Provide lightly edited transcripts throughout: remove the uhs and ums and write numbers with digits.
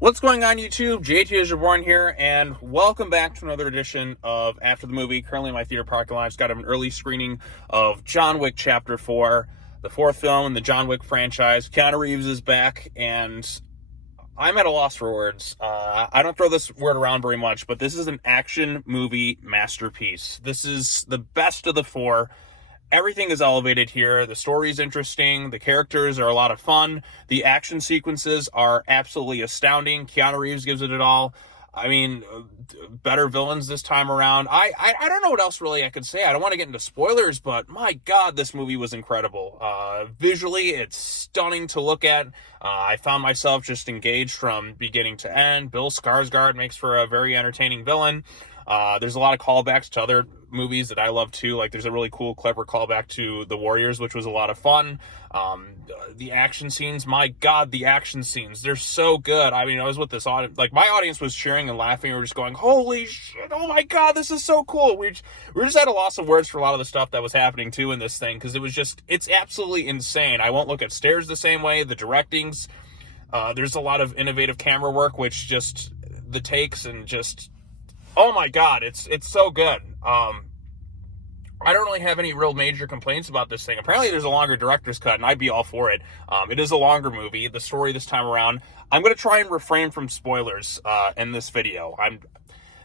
What's going on, YouTube? JT is Reborn here, and welcome back to another edition of After the Movie. Currently in my theater parking lot, I just got an early screening of John Wick Chapter 4, the fourth film in the John Wick franchise. Keanu Reeves is back, and I'm at a loss for words. I don't throw this word around very much, but this is an action movie masterpiece. This is the best of the four. Everything is elevated here. The story is interesting. The characters are a lot of fun. The action sequences are absolutely astounding. Keanu Reeves gives it all. I mean, better villains this time around. I don't know what else really I could say. I don't want to get into spoilers, but my God, this movie was incredible. Visually, it's stunning to look at. I found myself just engaged from beginning to end. Bill Skarsgård makes for a very entertaining villain. There's a lot of callbacks to other movies that I love too. Like there's a really cool, clever callback to The Warriors, which was a lot of fun. The action scenes, my God, the action scenes, they're so good. I mean, I was with this audience, like my audience was cheering and laughing. We were just going, holy shit, oh my God, this is so cool. We just at a loss of words for a lot of the stuff that was happening too in this thing, because it's absolutely insane. I won't look at stairs the same way. The directing's, there's a lot of innovative camera work, which just, the takes and just, oh my God, it's so good. I don't really have any real major complaints about this thing. Apparently there's a longer director's cut, and I'd be all for it. It is a longer movie. The story this time around, I'm going to try and refrain from spoilers in this video.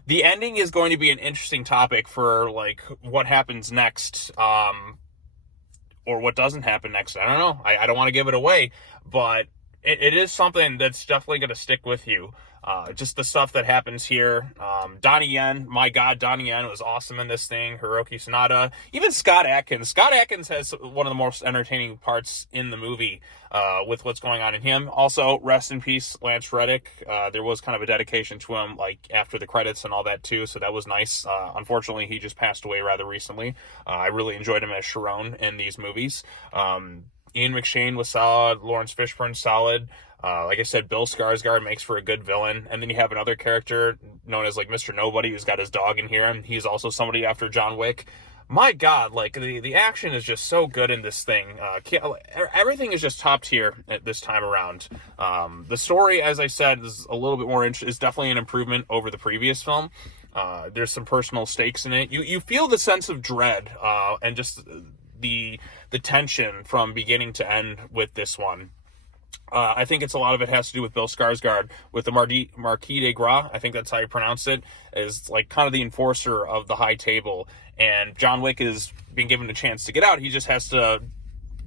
The ending is going to be an interesting topic for, like, what happens next, or what doesn't happen next. I don't know. I don't want to give it away, but it is something that's definitely going to stick with you. Just the stuff that happens here. Donnie Yen, my God, Donnie Yen was awesome in this thing. Hiroki Sanada, even Scott Adkins. Scott Adkins has one of the most entertaining parts in the movie with what's going on in him. Also, rest in peace, Lance Reddick. There was kind of a dedication to him, like, after the credits and all that, too, so that was nice. Unfortunately, he just passed away rather recently. I really enjoyed him as Sharon in these movies. Ian McShane was solid. Lawrence Fishburne, solid. Like I said, Bill Skarsgård makes for a good villain. And then you have another character known as, like, Mr. Nobody, who's got his dog in here, and he's also somebody after John Wick. My God, like, the action is just so good in this thing. Everything is just top tier at this time around. The story, as I said, is a little bit more is definitely an improvement over the previous film. There's some personal stakes in it. You feel the sense of dread and just the tension from beginning to end with this one. I think a lot of it has to do with Bill Skarsgård, with the Marquis de Gras, I think that's how you pronounce it, is like kind of the enforcer of the high table. And John Wick is being given a chance to get out. He just has to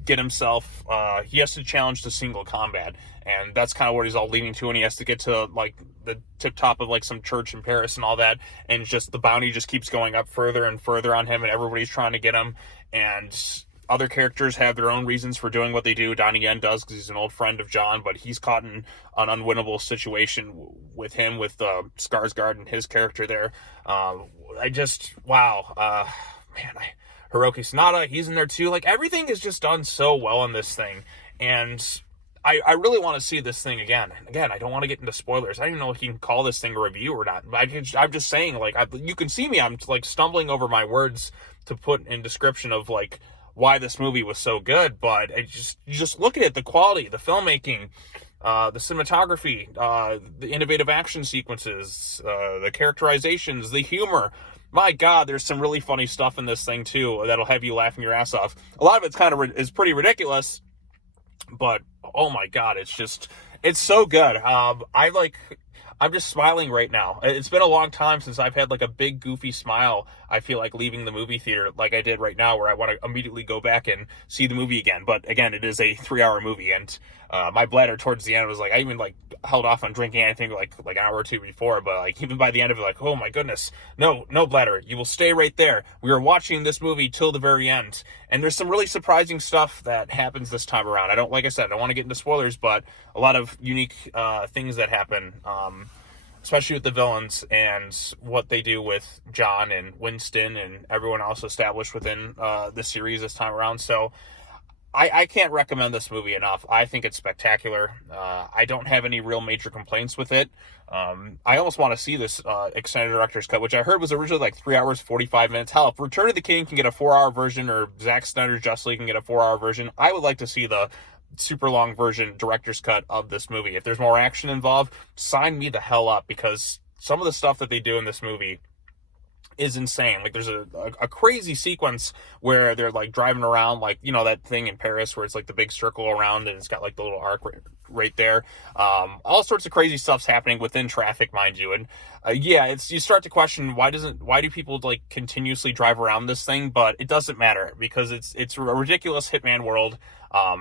get himself, he has to challenge to single combat. And that's kind of what he's all leading to. And he has to get to, like, the tip top of, like, some church in Paris and all that. And just the bounty just keeps going up further and further on him, and everybody's trying to get him. And other characters have their own reasons for doing what they do. Donnie Yen does, because he's an old friend of John, but he's caught in an unwinnable situation with him, with Skarsgård and his character there. Wow. Hiroki Sanada, he's in there too. Like, everything is just done so well in this thing. And I really want to see this thing again. And again, I don't want to get into spoilers. I don't even know if you can call this thing a review or not. I'm just saying, like, you can see me. I'm, like, stumbling over my words to put in description of, like, why this movie was so good, but you just look at it, the quality, the filmmaking, the cinematography, the innovative action sequences, the characterizations, the humor. My God, there's some really funny stuff in this thing too that'll have you laughing your ass off. A lot of it's is pretty ridiculous, but oh my God, it's so good. I'm just smiling right now. It's been a long time since I've had, like, a big goofy smile, I feel like, leaving the movie theater like I did right now, where I want to immediately go back and see the movie again. But again, it is a 3-hour movie, and my bladder towards the end was like, I even, like, held off on drinking anything like an hour or two before, but, like, even by the end of it, like, oh my goodness, no bladder, you will stay right there. We are watching this movie till the very end. And there's some really surprising stuff that happens this time around. Like I said, I don't want to get into spoilers, but a lot of unique things that happen, especially with the villains and what they do with John and Winston and everyone else established within the series this time around. So I can't recommend this movie enough. I think it's spectacular. I don't have any real major complaints with it. I almost want to see this extended director's cut, which I heard was originally like 3 hours, 45 minutes. Hell, if Return of the King can get a 4-hour version, or Zack Snyder's Justice League can get a 4-hour version, I would like to see the super long version director's cut of this movie. If there's more action involved, sign me the hell up, because some of the stuff that they do in this movie is insane. Like, there's a crazy sequence where they're like driving around, like, you know, that thing in Paris where it's like the big circle around and it's got like the little arc right there. All sorts of crazy stuff's happening within traffic, mind you. And yeah, it's, you start to question, why do people like continuously drive around this thing? But it doesn't matter, because it's a ridiculous hitman world.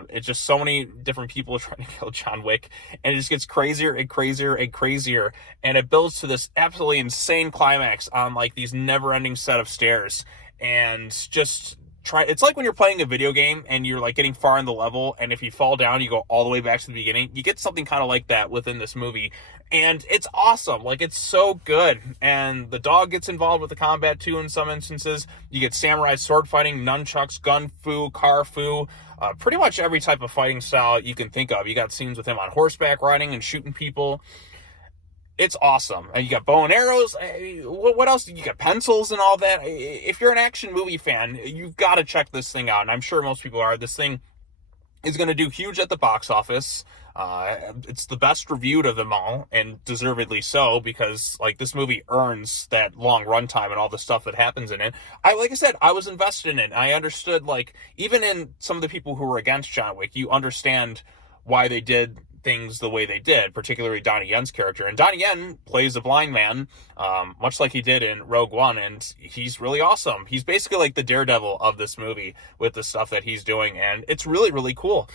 It's just so many different people trying to kill John Wick, and it just gets crazier and crazier and crazier, and it builds to this absolutely insane climax on like these never-ending set of stairs. And just it's like when you're playing a video game and you're like getting far in the level, and if you fall down, you go all the way back to the beginning. You get something kind of like that within this movie, and it's awesome. Like, it's so good. And the dog gets involved with the combat too in some instances. You get samurai sword fighting, nunchucks, gun fu, car fu, pretty much every type of fighting style you can think of. You got scenes with him on horseback riding and shooting people. It's awesome. And you got bow and arrows. What else? You got pencils and all that. If you're an action movie fan, you've got to check this thing out. And I'm sure most people are. This thing is going to do huge at the box office. It's the best reviewed of them all, and deservedly so, because like, this movie earns that long runtime and all the stuff that happens in it. Like I said, I was invested in it. I understood, like, even in some of the people who were against John Wick, you understand why they did things the way they did, particularly Donnie Yen's character. And Donnie Yen plays a blind man, much like he did in Rogue One, and he's really awesome. He's basically like the Daredevil of this movie with the stuff that he's doing, and it's really, really cool.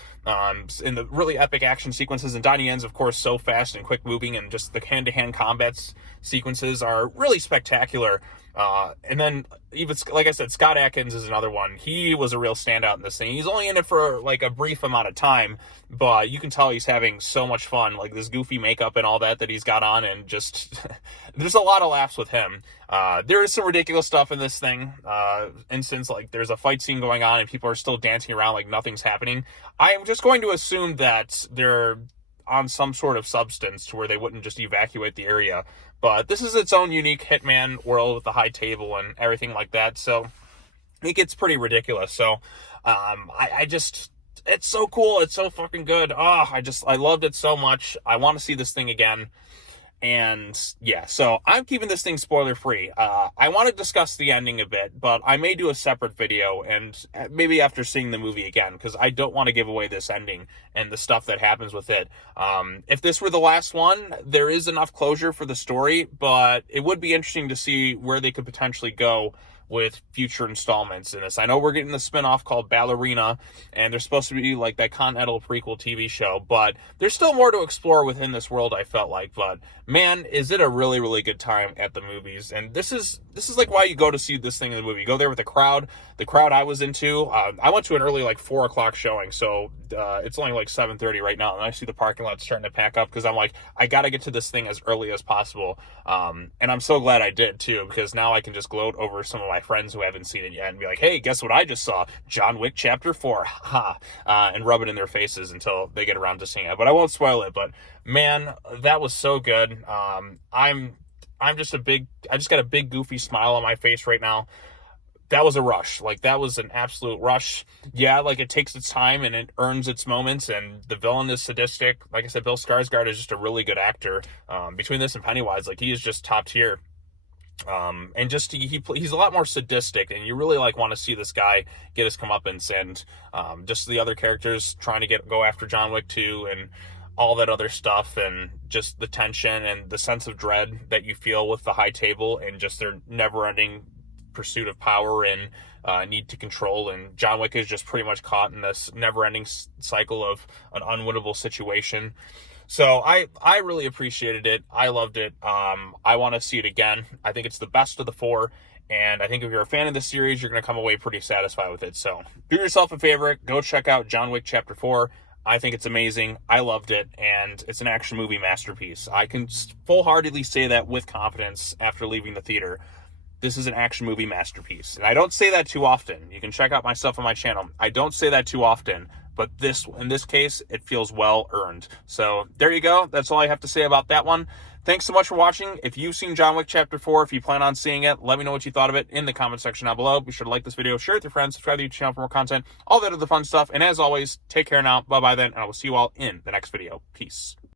In the really epic action sequences, and Donnie Yen's, of course, so fast and quick moving, and just the hand-to-hand combat sequences are really spectacular. And then, even like I said, Scott Adkins is another one. He was a real standout in this thing. He's only in it for like a brief amount of time, but you can tell he's having so much fun, like this goofy makeup and all that he's got on, and just there's a lot of laughs with him. There is some ridiculous stuff in this thing. Instance, like, there's a fight scene going on and people are still dancing around like nothing's happening. I am just going to assume that they're on some sort of substance to where they wouldn't just evacuate the area. But this is its own unique hitman world with the high table and everything like that. So it gets pretty ridiculous. So I just, it's so cool. It's so fucking good. I loved it so much. I want to see this thing again. And yeah, so I'm keeping this thing spoiler free. I want to discuss the ending a bit, but I may do a separate video, and maybe after seeing the movie again, because I don't want to give away this ending and the stuff that happens with it. If this were the last one, there is enough closure for the story, but it would be interesting to see where they could potentially go with future installments in this. I know we're getting the spinoff called Ballerina, and there's supposed to be like that Continental prequel TV show, but there's still more to explore within this world, I felt like. But man, is it a really, really good time at the movies. And this is like why you go to see this thing in the movie. You go there with the crowd I was into. I went to an early like 4 o'clock showing, so it's only like 7:30 right now, and I see the parking lot starting to pack up, because I'm like, I gotta get to this thing as early as possible. And I'm so glad I did too, because now I can just gloat over some of my friends who haven't seen it yet and be like, hey, guess what I just saw? John Wick Chapter 4, and rub it in their faces until they get around to seeing it. But I won't spoil it. But man, that was so good. I just got a big goofy smile on my face right now. That was a rush. Like, that was an absolute rush. Yeah, like, it takes its time and it earns its moments, and the villain is sadistic. Like I said, Bill Skarsgård is just a really good actor. Between this and Pennywise, like, he is just top tier. And just he's a lot more sadistic, and you really like want to see this guy get his comeuppance, and just the other characters trying to go after John Wick 2 and all that other stuff, and just the tension and the sense of dread that you feel with the high table, and just their never-ending pursuit of power and need to control. And John Wick is just pretty much caught in this never-ending cycle of an unwinnable situation. So I really appreciated it. I loved it. I want to see it again. I think it's the best of the four, and I think if you're a fan of the series, you're going to come away pretty satisfied with it. So do yourself a favor, go check out John Wick Chapter 4. I think it's amazing. I loved it, and it's an action movie masterpiece. I can full-heartedly say that with confidence after leaving the theater. This is an action movie masterpiece. And I don't say that too often. You can check out my stuff on my channel. I don't say that too often, but in this case, it feels well earned. So there you go. That's all I have to say about that one. Thanks so much for watching. If you've seen John Wick Chapter 4, if you plan on seeing it, let me know what you thought of it in the comment section down below. Be sure to like this video, share it with your friends, subscribe to the YouTube channel for more content, all that other fun stuff. And as always, take care now. Bye-bye then, and I will see you all in the next video. Peace.